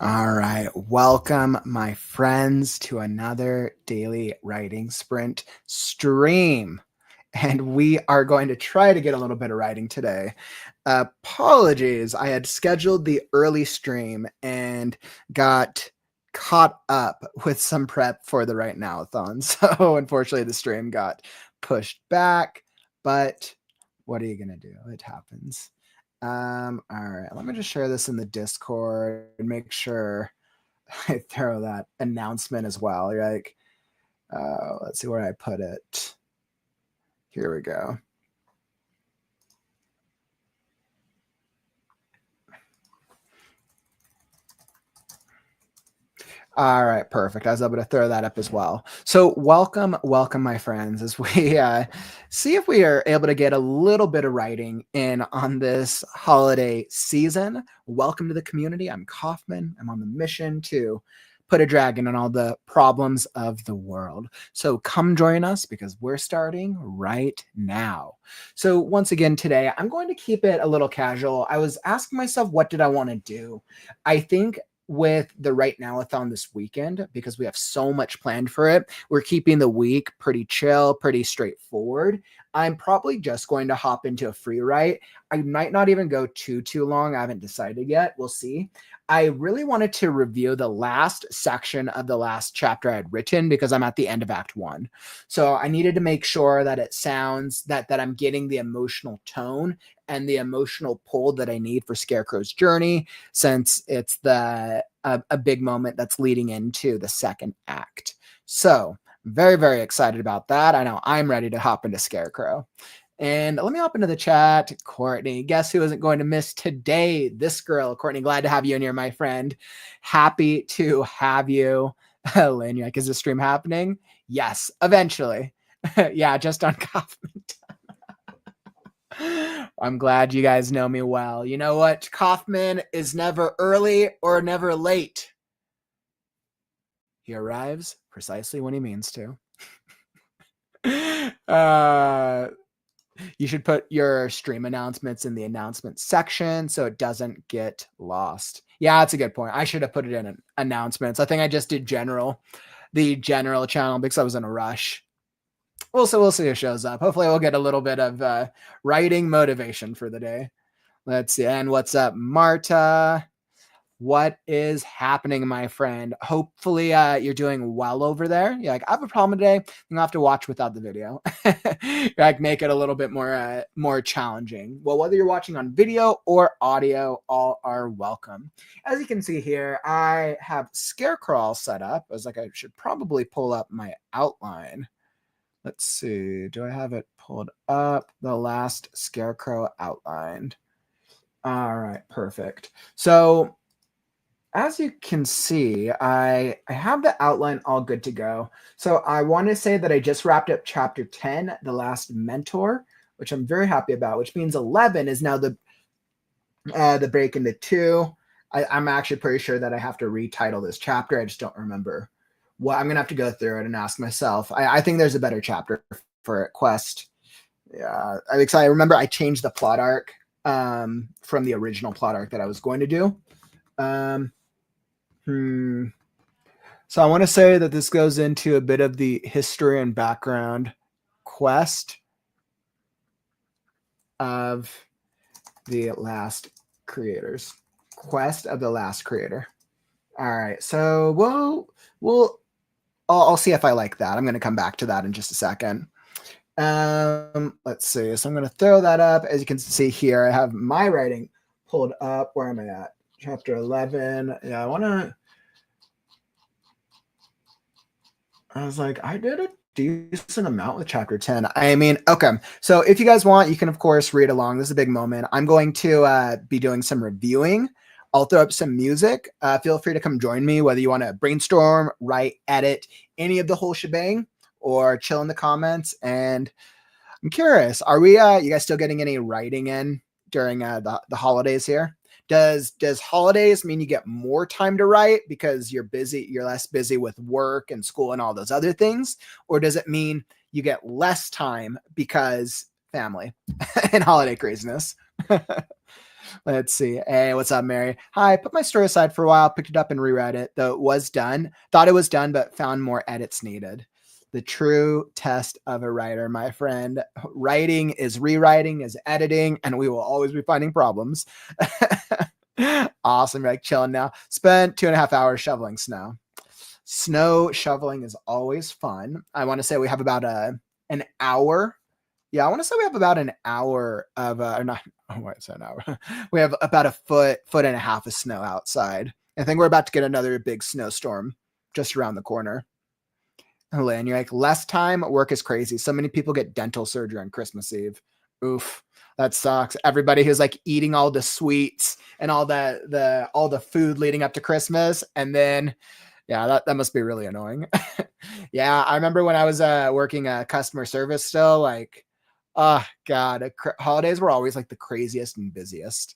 All right. Welcome, my friends, to another daily writing sprint stream. And we are going to try to get a little bit of writing today. Apologies. I had scheduled the early stream and got caught up with some prep for the WriteNow Thon. So unfortunately, the stream got pushed back. But what are you going to do? It happens. All right, let me just share this in the Discord and make sure I throw that announcement as well. You're like, let's see where I put it. Here we go. All right, perfect. I was able to throw that up as well. So welcome, my friends, as we see if we are able to get a little bit of writing in on this holiday season. Welcome to the community. I'm Kaufman. I'm on the mission to put a dragon on all the problems of the world. So come join us because we're starting right now. So once again, today, I'm going to keep it a little casual. I was asking myself, what did I want to do? I think with the WriteNow-a-thon this weekend, because we have so much planned for it, we're keeping the week pretty chill, pretty straightforward. I'm probably just going to hop into a free write. I might not even go too long. I haven't decided yet. We'll see. I really wanted to review the last section of the last chapter I had written because I'm at the end of Act 1. So I needed to make sure that it sounds that I'm getting the emotional tone and the emotional pull that I need for Scarecrow's journey, since it's a big moment that's leading into the second act. So very excited about that. I know I'm ready to hop into Scarecrow. And let me hop into the chat. Courtney, guess who isn't going to miss today? This girl. Courtney, glad to have you in here, my friend. Happy to have you. Lynn, you're like, is this stream happening? Yes, eventually. Yeah, just on Kaufman. I'm glad you guys know me well. You know what? Kaufman is never early or never late. He arrives precisely when he means to. You should put your stream announcements in the announcement section so it doesn't get lost. Yeah, that's a good point. I should have put it in announcements. I think I just did the general channel because I was in a rush. We'll see who shows up. Hopefully we'll get a little bit of writing motivation for the day. Let's see. And what's up, Marta? What is happening, my friend? Hopefully you're doing well over there. You're like, I have a problem today. I'm gonna have to watch without the video. Like, make it a little bit more challenging. Well, whether you're watching on video or audio, all are welcome. As you can see here, I have Scarecrow all set up. I was like, I should probably pull up my outline. Let's see. Do I have it pulled up? The Last Scarecrow outlined. All right, perfect. So as you can see, I have the outline all good to go. So I want to say that I just wrapped up chapter 10, The Last Mentor, which I'm very happy about, which means 11 is now the break into 2. I'm actually pretty sure that I have to retitle this chapter. I just don't remember. Well, I'm going to have to go through it and ask myself. I think there's a better chapter for Quest. Yeah, I'm excited. Remember, I changed the plot arc from the original plot arc that I was going to do. So I want to say that this goes into a bit of the history and background quest of the last creators. Quest of the last creator. All right, so I'll see if I like that. I'm going to come back to that in just a second. Let's see. So I'm going to throw that up. As you can see here, I have my writing pulled up. Where am I at? Chapter 11. Yeah, I was like, I did a decent amount with chapter 10. I mean, okay. So if you guys want, you can, of course, read along. This is a big moment. I'm going to be doing some reviewing. I'll throw up some music. Feel free to come join me, whether you want to brainstorm, write, edit, any of the whole shebang, or chill in the comments. And I'm curious, are we, you guys still getting any writing in during the holidays here? Does holidays mean you get more time to write because you're less busy with work and school and all those other things? Or does it mean you get less time because family and holiday craziness? Let's see. Hey, what's up, Mary? Hi, put my story aside for a while, picked it up and reread it, though it was done. Thought it was done, but found more edits needed. The true test of a writer, my friend. Writing is rewriting, is editing, and we will always be finding problems. Awesome. You're like chilling now. Spent 2.5 hours shoveling snow. Snow shoveling is always fun. I want to say we have about an hour. Yeah, I want to say we have about an hour of or not. Oh, wait, it's an hour. We have about a foot and a half of snow outside. I think we're about to get another big snowstorm just around the corner. Lynn, you're like, less time, work is crazy. So many people get dental surgery on Christmas Eve. Oof, that sucks. Everybody who's like eating all the sweets and all the food leading up to Christmas, and then yeah, that must be really annoying. Yeah, I remember when I was working customer service still, like, oh God, holidays were always like the craziest and busiest.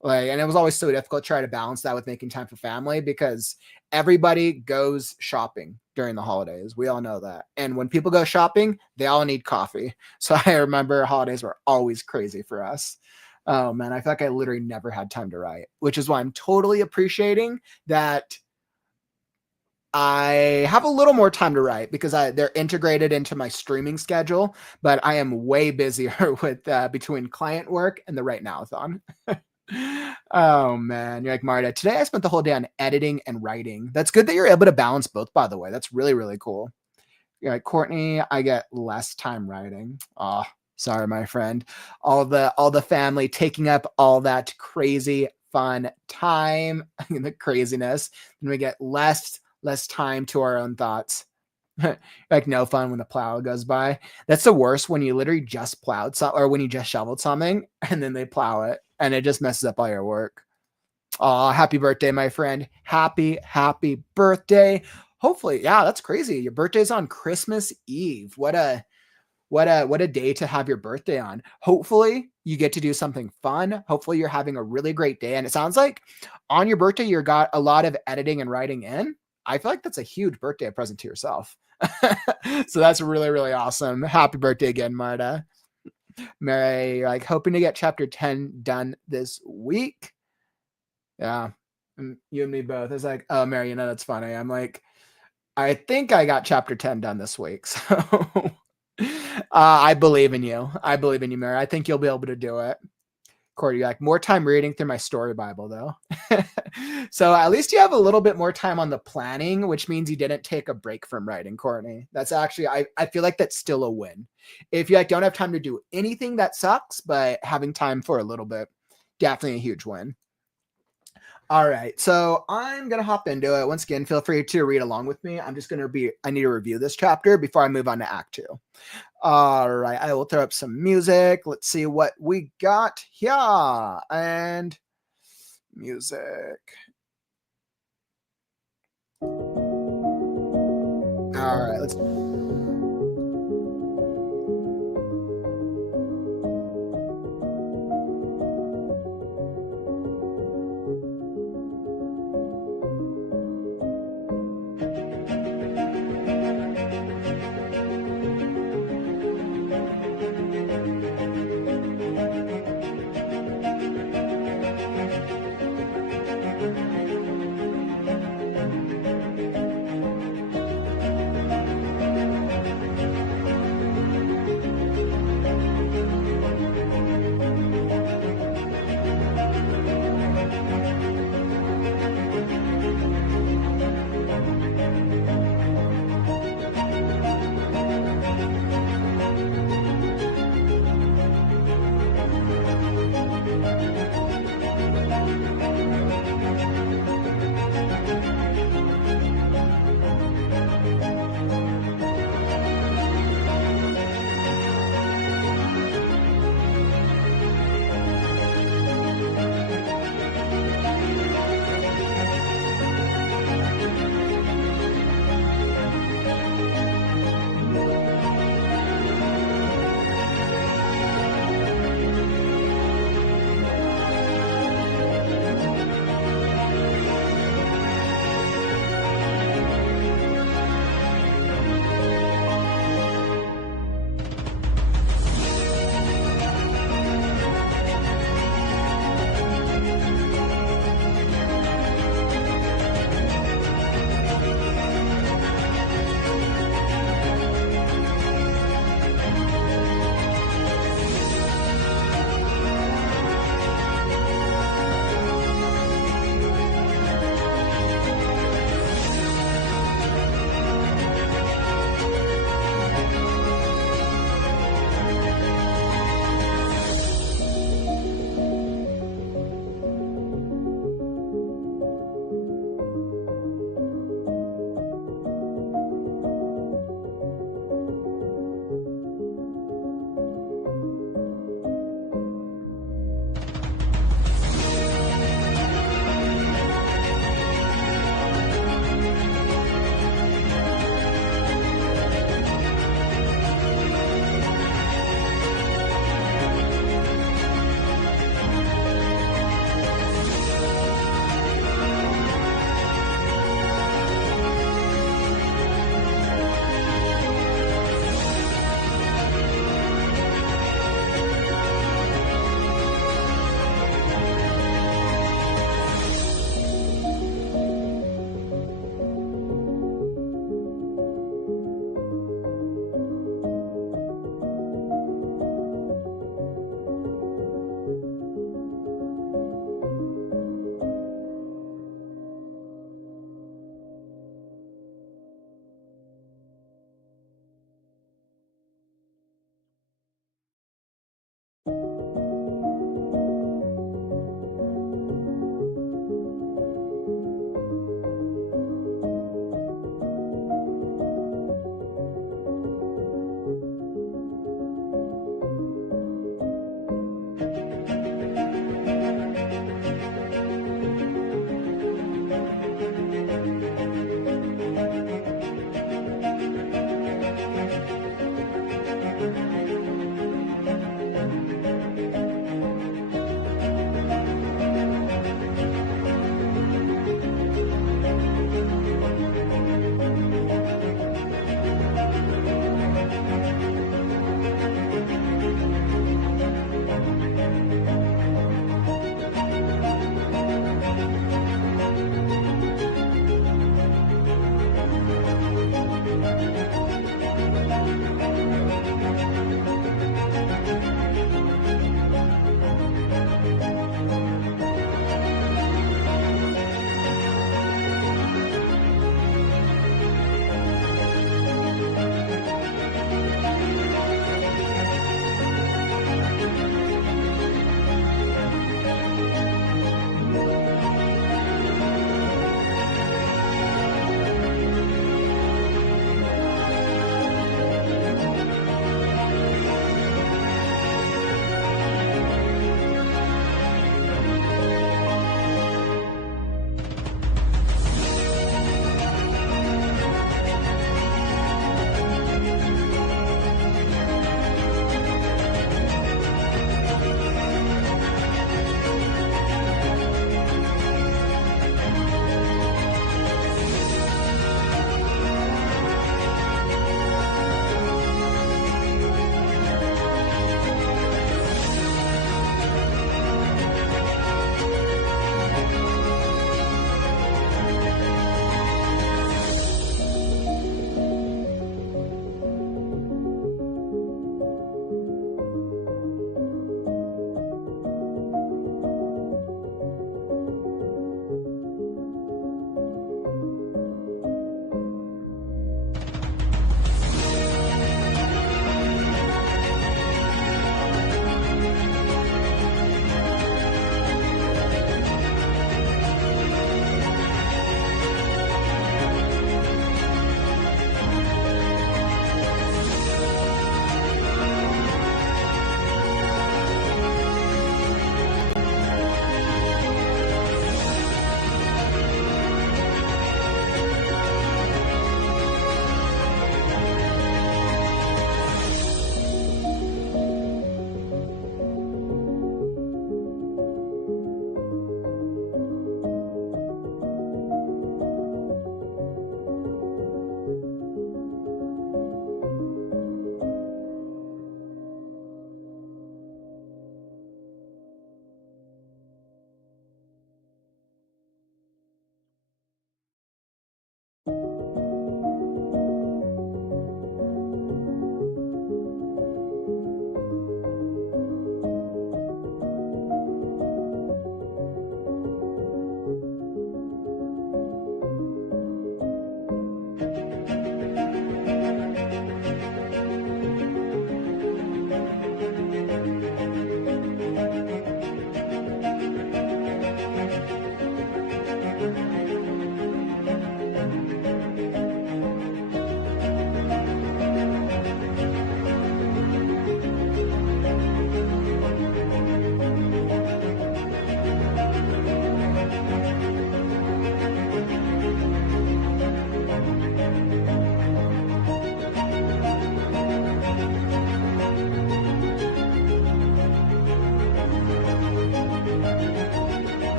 Like, and it was always so difficult to try to balance that with making time for family because everybody goes shopping during the holidays. We all know that. And when people go shopping, they all need coffee. So I remember holidays were always crazy for us. Oh man, I feel like I literally never had time to write, which is why I'm totally appreciating that I have a little more time to write because they're integrated into my streaming schedule, but I am way busier with between client work and the WriteNow Thon. Oh man, you're like Marta. Today I spent the whole day on editing and writing. That's good that you're able to balance both, by the way. That's really, really cool. You're like Courtney, I get less time writing. Oh, sorry, my friend. All the family taking up all that crazy fun time, the craziness, and we get less time to our own thoughts. Like no fun when the plow goes by. That's the worst when you literally just plowed or when you just shoveled something and then they plow it and it just messes up all your work. Oh, happy birthday, my friend. Happy birthday. Hopefully, yeah, that's crazy. Your birthday's on Christmas Eve. What a day to have your birthday on. Hopefully you get to do something fun. Hopefully you're having a really great day. And it sounds like on your birthday, you got a lot of editing and writing in. I feel like that's a huge birthday present to yourself. So that's really, really awesome. Happy birthday again, Marta. Mary, like hoping to get chapter 10 done this week. Yeah. You and me both. It's like, oh, Mary, that's funny. I'm like, I think I got chapter 10 done this week. So I believe in you. I believe in you, Mary. I think you'll be able to do it. Corey, you're like, more time reading through my story Bible, though. So at least you have a little bit more time on the planning, which means you didn't take a break from writing, Courtney. That's actually, I feel like that's still a win. If you like don't have time to do anything, that sucks, but having time for a little bit, definitely a huge win. All right, so I'm going to hop into it. Once again, feel free to read along with me. I need to review this chapter before I move on to Act 2. All right, I will throw up some music. Let's see what we got here. And music. All right, let's...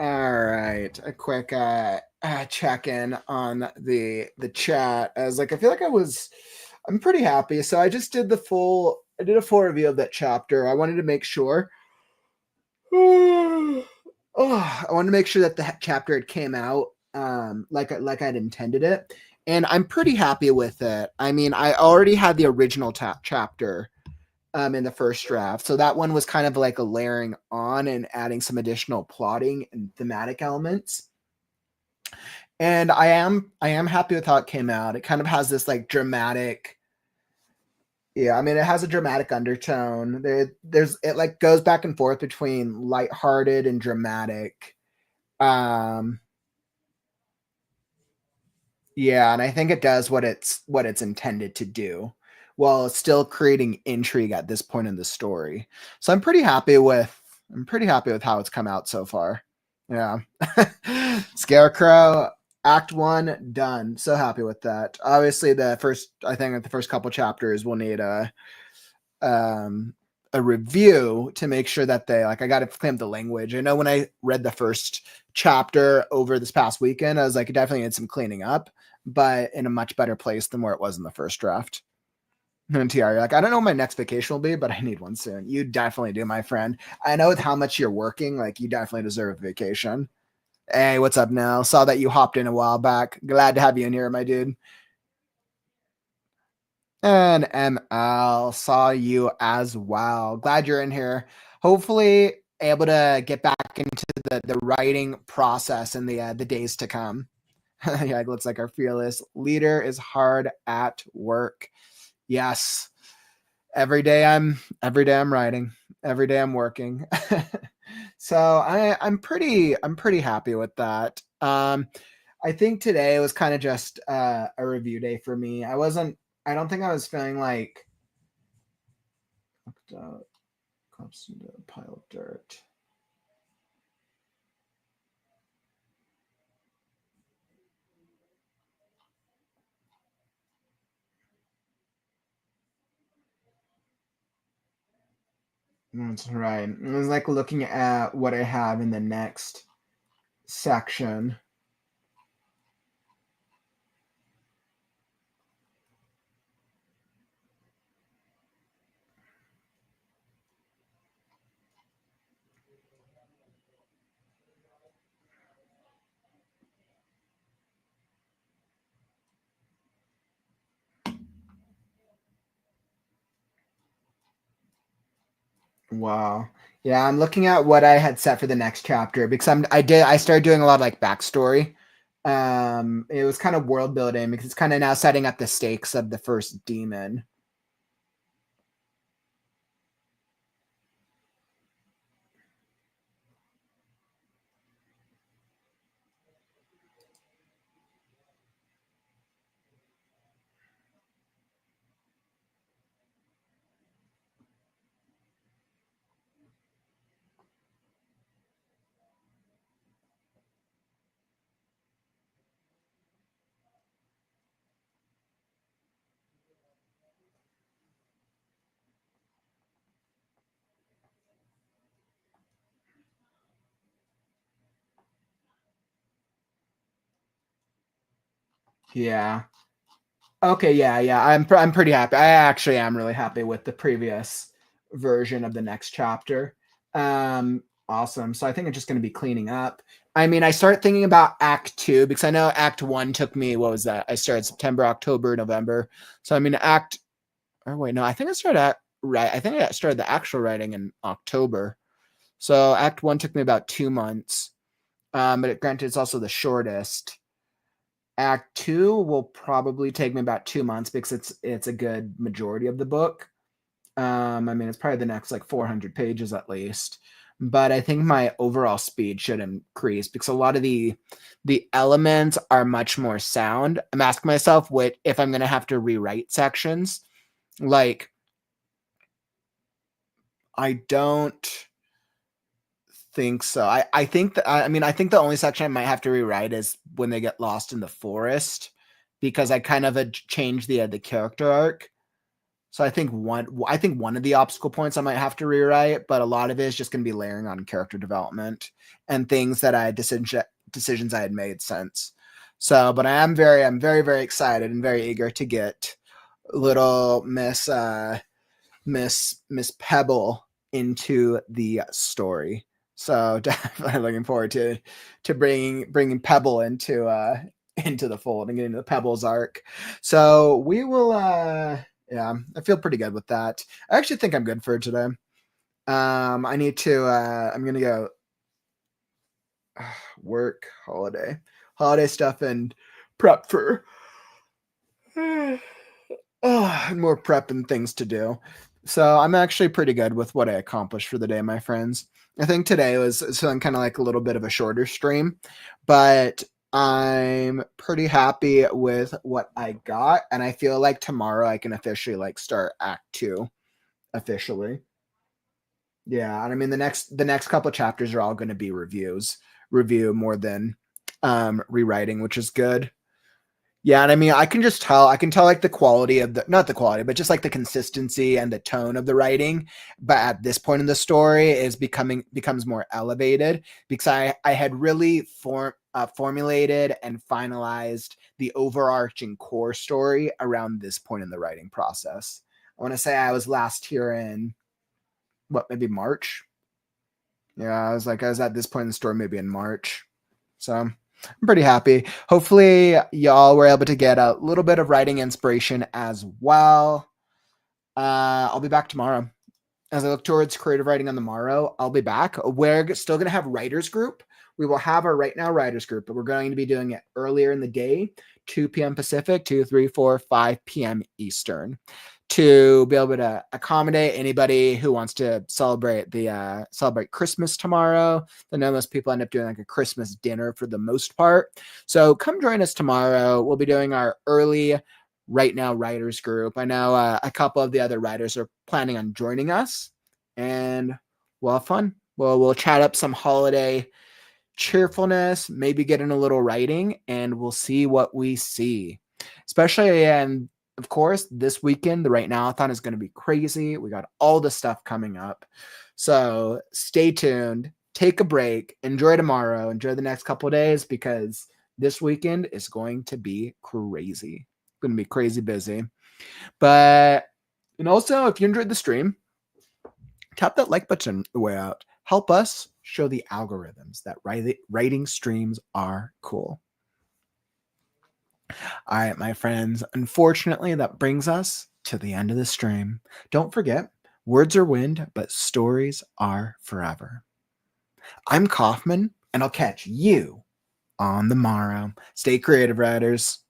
All right, a quick check in on the chat. I was like, I feel like I'm pretty happy. So I just did I did a full review of that chapter. I wanted to make sure. I wanted to make sure that the chapter had came out like I'd intended it, and I'm pretty happy with it. I mean, I already had the original chapter in the first draft. So that one was kind of like a layering on and adding some additional plotting and thematic elements. And I am happy with how it came out. It kind of has this like dramatic, yeah, I mean it has a dramatic undertone. There's it like goes back and forth between lighthearted and dramatic. Um yeah, and I think it does what it's intended to do while it's still creating intrigue at this point in the story. So I'm pretty happy with how it's come out so far. Yeah. Scarecrow Act 1 done. So happy with that. Obviously I think the first couple chapters will need a review to make sure that I got to clean up the language. I know when I read the first chapter over this past weekend, I was like, it definitely needs some cleaning up, but in a much better place than where it was in the first draft. And TR, you're like, I don't know what my next vacation will be, but I need one soon. You definitely do, my friend. I know with how much you're working, like you definitely deserve a vacation. Hey, what's up now? Saw that you hopped in a while back. Glad to have you in here, my dude. And ML, saw you as well. Glad you're in here. Hopefully able to get back into the writing process in the days to come. Yeah, it looks like our fearless leader is hard at work. Yes. Every day I'm writing. Every day I'm working. So I'm pretty happy with that. I think today was kind of just a review day for me. I don't think I was feeling like clumps into a pile of dirt. That's right. It was like looking at what I have in the next section. Wow. Yeah, I'm looking at what I had set for the next chapter because I started doing a lot of like backstory. It was kind of world building because it's kind of now setting up the stakes of the first demon. Yeah. Okay, yeah. I'm pretty happy. I actually am really happy with the previous version of the next chapter. Awesome. So I think it's just going to be cleaning up. I mean, I start thinking about Act 2 because I know Act 1 took me, what was that? I started September, October, November. So I mean, I think I think I started the actual writing in October. So Act 1 took me about 2 months. But granted, it's also the shortest. Act 2 will probably take me about 2 months because it's a good majority of the book. I mean, it's probably the next like 400 pages at least. But I think my overall speed should increase because a lot of the elements are much more sound. I'm asking myself what if I'm going to have to rewrite sections. Like, I don't think so. I think that I mean I think the only section I might have to rewrite is when they get lost in the forest because I kind of changed the character arc. So I think one of the obstacle points I might have to rewrite, but a lot of it is just going to be layering on character development and things that decisions I had made since. So, but I'm very, very excited and very eager to get little Miss Pebble into the story. So definitely looking forward to bringing Pebble into the fold and getting the Pebbles arc. So we will yeah, I feel pretty good with that. I actually think I'm good for today. I need to I'm gonna go work holiday stuff and prep for and more prep and things to do. So I'm actually pretty good with what I accomplished for the day, my friends. I think today was feeling kind of like a little bit of a shorter stream, but I'm pretty happy with what I got, and I feel like tomorrow I can officially like start Act 2 officially. Yeah, and I mean the next couple chapters are all going to be review more than rewriting, which is good. Yeah, and I mean, I can tell like the quality of not the quality, but just like the consistency and the tone of the writing. But at this point in the story is becomes more elevated because I had really formulated and finalized the overarching core story around this point in the writing process. I want to say I was last here in maybe March. Yeah, I was at this point in the story maybe in March. So I'm pretty happy. Hopefully, y'all were able to get a little bit of writing inspiration as well. I'll be back tomorrow. As I look towards creative writing on the morrow, I'll be back. We're still going to have writers group. We will have our WriteNow writers group, but we're going to be doing it earlier in the day, 2 p.m. Pacific, 2, 3, 4, 5 p.m. Eastern, to be able to accommodate anybody who wants to celebrate Christmas tomorrow. I know most people end up doing like a Christmas dinner for the most part. So come join us tomorrow. We'll be doing our early WriteNow writers group. I know a couple of the other writers are planning on joining us, and we'll have fun. We'll chat up some holiday cheerfulness, maybe get in a little writing, and we'll see what we see. Especially, and of course, this weekend, the WriteNow-a-thon is going to be crazy. We got all the stuff coming up. So stay tuned, take a break, enjoy tomorrow, enjoy the next couple of days, because this weekend is going to be crazy. Going to be crazy busy. And also, if you enjoyed the stream, tap that like button the way out. Help us show the algorithms that writing streams are cool. All right, my friends. Unfortunately, that brings us to the end of the stream. Don't forget, words are wind, but stories are forever. I'm Kaufman, and I'll catch you on the morrow. Stay creative, writers.